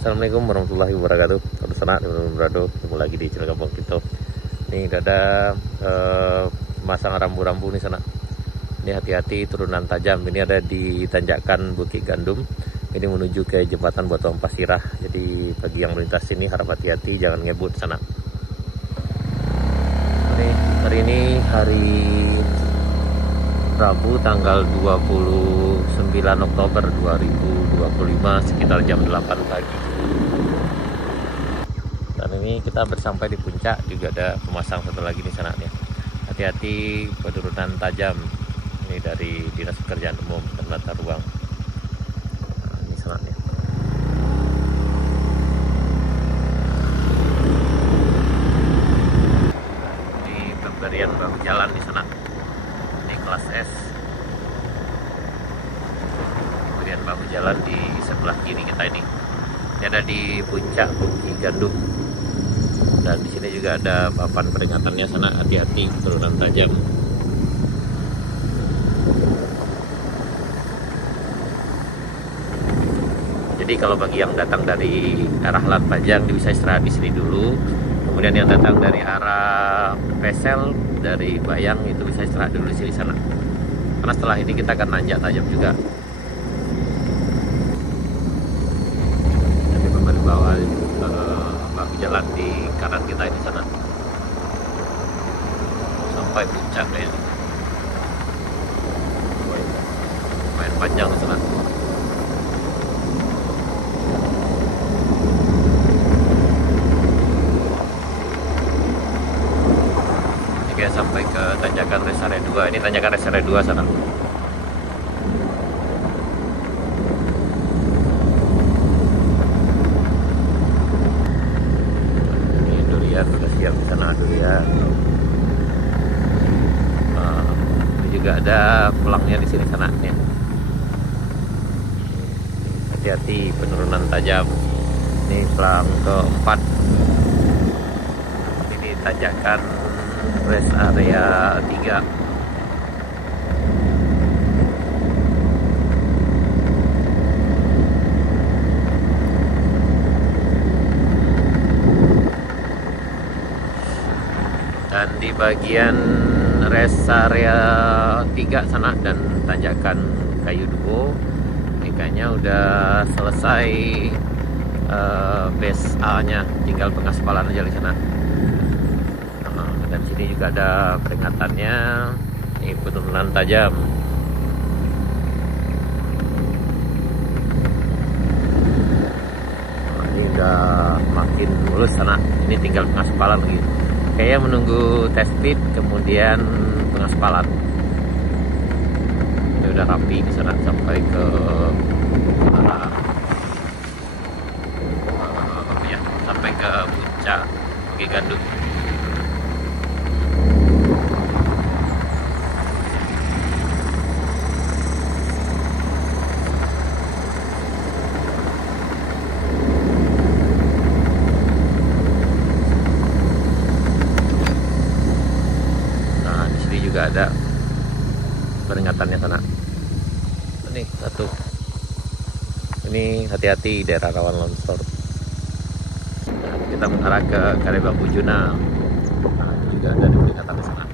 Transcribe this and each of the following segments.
Assalamualaikum warahmatullahi wabarakatuh. Kalau sana berado ketemu lagi di channel Kampung Kita. Ini ada masang rambu-rambu nih sana. Ini hati-hati turunan tajam. Ini ada di tanjakan Bukit Gandum. Ini menuju ke jembatan Batuang Pasirah. Jadi bagi yang melintas sini harap hati-hati, jangan ngebut sana. Hari ini hari Rabu tanggal 29 Oktober 2025 sekitar jam 8 pagi. Dan ini kita bersampai di puncak, juga ada pemasang satu lagi di sana ya. Hati-hati penurunan tajam. Ini dari Dinas Pekerjaan Umum dan Tata Ruang. Nah, ini sana ya. Ini pemberian bahu jalan di sana. Ini kelas S. Pemberian bahu jalan di sebelah kiri kita ini. Ini ada di puncak Bukit Gandum. Dan di sini juga ada papan peringatannya sana, hati-hati turunan tajam. Jadi kalau bagi yang datang dari arah Latpajang bisa istirahat di sini dulu. Kemudian yang datang dari arah Pesel, dari Bayang itu bisa istirahat dulu di sini sana. Karena setelah ini kita akan nanjak tajam juga. Jadi pemberi bawah bahu jalan di kanan kita ini sana sampai puncak ya. Lumayan panjang di sana. Ini sampai ke tanjakan Res Area 2. Ini tanjakan Res Area 2 sana. Sudah siap di sana durian. Ini juga ada pelangnya di sini sana ya. Hati-hati penurunan tajam. Ini pelang keempat. Ini tanjakan Rest Area 3. Dan di bagian Rest Area 3 sana dan tanjakan Kayu Duo ini kayaknya udah selesai base A nya, tinggal pengaspalan aja di sana. Dan sini juga ada peringatannya, ini penurunan tajam. Ini udah makin mulus sana, ini tinggal pengaspalan lagi. Kayaknya menunggu test pit kemudian pengaspalan. Ini udah rapi di sana sampai ke arah sampai ke puncak Bukit Gandum. Juga ada peringatannya sana. Ini satu. Ini hati-hati daerah rawan longsor. Nah, kita mengarah ke Kare Bambu Juna. Nah, itu juga ada peringatan di sana.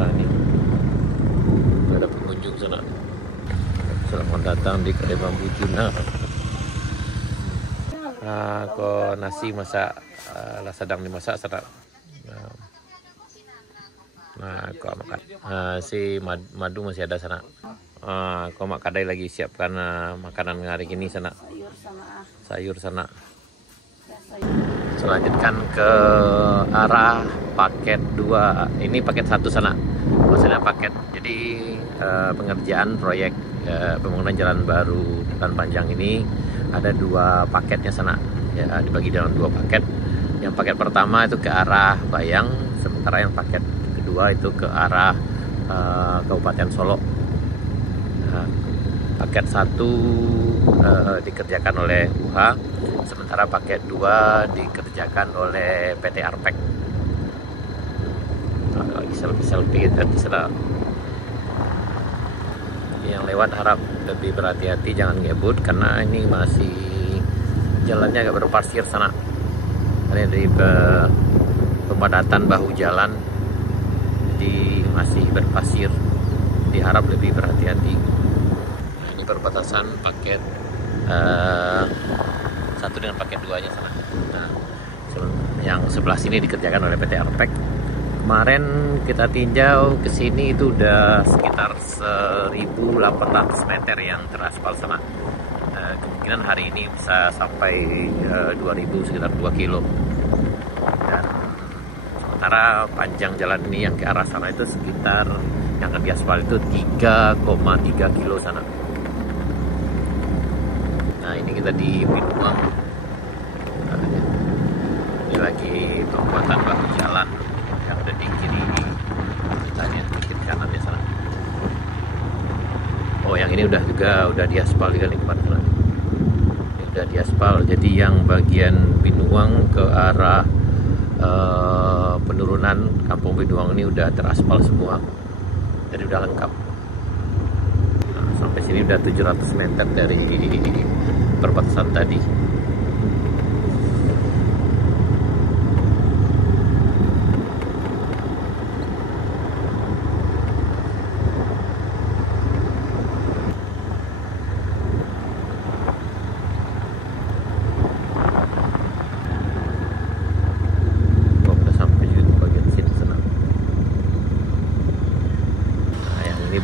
Nah, ini ada pengunjung sana. Selamat datang di Kare Bambu Juna. Nah, kok nasi masak lah sedang dimasak sana. Nah, kok makan. Si madu masih ada sana. Kok mak kadai lagi siapkan makanan hari ini sana. Sayur sana. Selanjutkan ke arah paket 2. Ini paket 1 sana. Maksudnya paket. Jadi pengerjaan proyek pembangunan jalan baru dan panjang ini ada 2 paketnya sana. Ya, dibagi dalam 2 paket. Yang paket pertama itu ke arah Bayang, sementara yang paket kedua itu ke arah Kabupaten Solo. Nah, paket 1 dikerjakan oleh UH, sementara paket 2 dikerjakan oleh PT Arpek. Nah, lagi selfie dan sedang. yang lewat harap lebih berhati-hati, jangan ngebut karena ini masih jalannya agak berpasir sana. Ini dari pemadatan bahu jalan, jadi masih berpasir, diharap lebih berhati-hati. Nah, ini perbatasan paket 1 dengan paket 2-nya sana. Nah, yang sebelah sini dikerjakan oleh PT Artek. Kemarin kita tinjau ke sini itu udah sekitar 1.800 meter yang teraspal sana. Kemungkinan hari ini bisa sampai 2.000, sekitar 2 kilo. Dan sementara panjang jalan ini yang ke arah sana itu sekitar yang akan diaspal itu 3,3 kilo sana. Nah, ini kita di Binuang. Ini lagi pembuatan bahu jalan yang ada di kiri, kita lihat di kiri kanan ya sana. Oh, yang ini udah diaspal juga nih kemarin sana. Ini udah diaspal, jadi yang bagian Binuang ke arah penurunan Kampung Binuang ini udah teraspal semua, jadi udah lengkap. Nah, sampai sini udah 700 meter dari perbatasan tadi.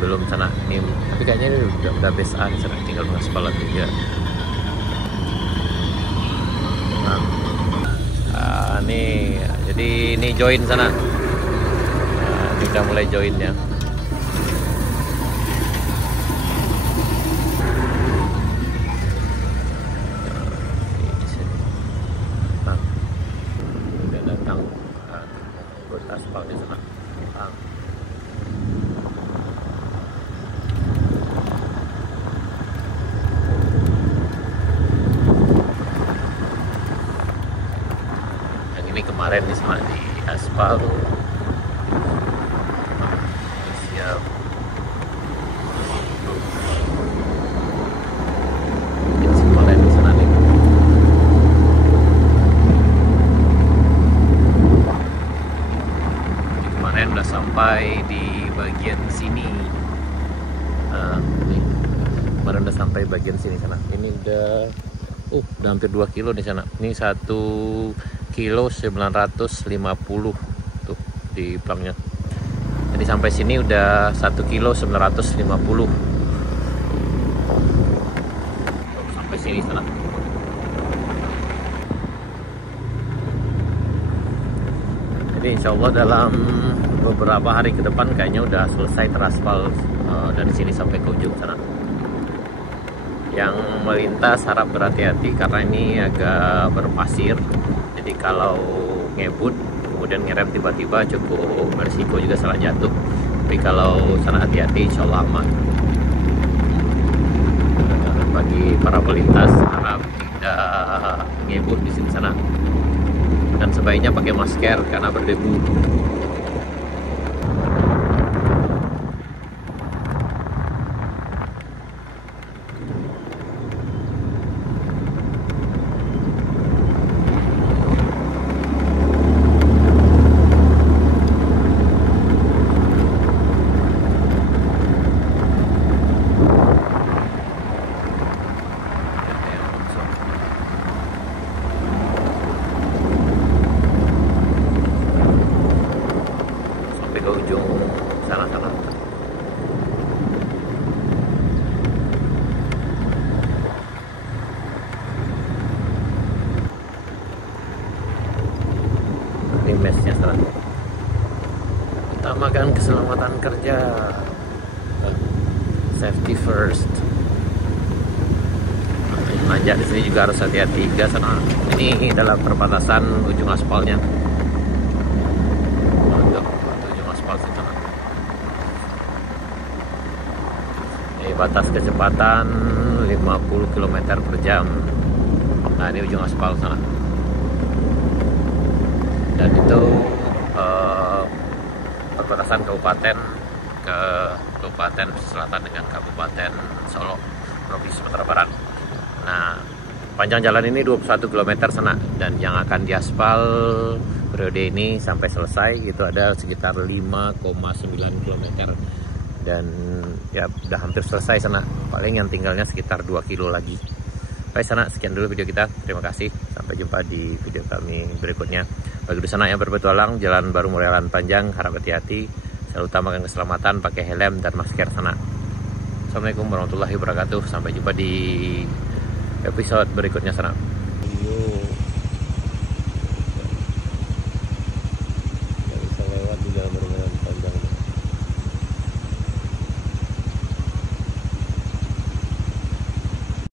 Belum sana ini, tapi kayaknya ini udah base A sana, tinggal mengaspal aja. Nah, nih jadi ini join sana. Nah, ini udah mulai joinnya. Nah, udah datang buat aspal di sana. Nah. Ini kemarin di aspal siap. Ini kemarin di sana nih. Kemarin udah sampai di bagian sini. Nih. Kemarin udah sampai bagian sini sana. Ini udah hampir 2 kilo di sana. Ini 1 kilo 950 tuh di pelangnya. Jadi sampai sini udah 1 kilo 950. Sampai sini sana. Jadi insya Allah dalam beberapa hari ke depan kayaknya udah selesai teraspal dari sini sampai ke ujung sana. Yang melintas harap berhati-hati karena ini agak berpasir. Jadi kalau ngebut kemudian ngerem tiba-tiba cukup berisiko juga salah jatuh. Tapi kalau sana hati-hati insya Allah aman. Bagi para pelintas harap tidak ngebut di sini sana. Dan sebaiknya pakai masker karena berdebu. Ke ujung sana-sana. Ini mesnya sana. Utamakan keselamatan kerja, safety first. Nanjak di sini juga harus hati-hati juga sana. Ini dalam perbatasan ujung aspalnya. Batas kecepatan 50 km per jam. Nah, ini ujung aspal sana. Dan itu perbatasan kabupaten ke Kabupaten Selatan dengan Kabupaten Solo, Provinsi Sumatera Barat. Nah, panjang jalan ini 21 km sana, dan yang akan diaspal periode ini sampai selesai itu ada sekitar 5,9 km, dan ya udah hampir selesai sana, paling yang tinggalnya sekitar 2 kilo lagi. Baik sana, sekian dulu video kita, terima kasih, sampai jumpa di video kami berikutnya. Bagi di sana yang berpetualang jalan baru mulai jalan panjang, harap hati-hati, selalu utamakan keselamatan, pakai helm dan masker sana. Assalamualaikum warahmatullahi wabarakatuh, sampai jumpa di episode berikutnya sana.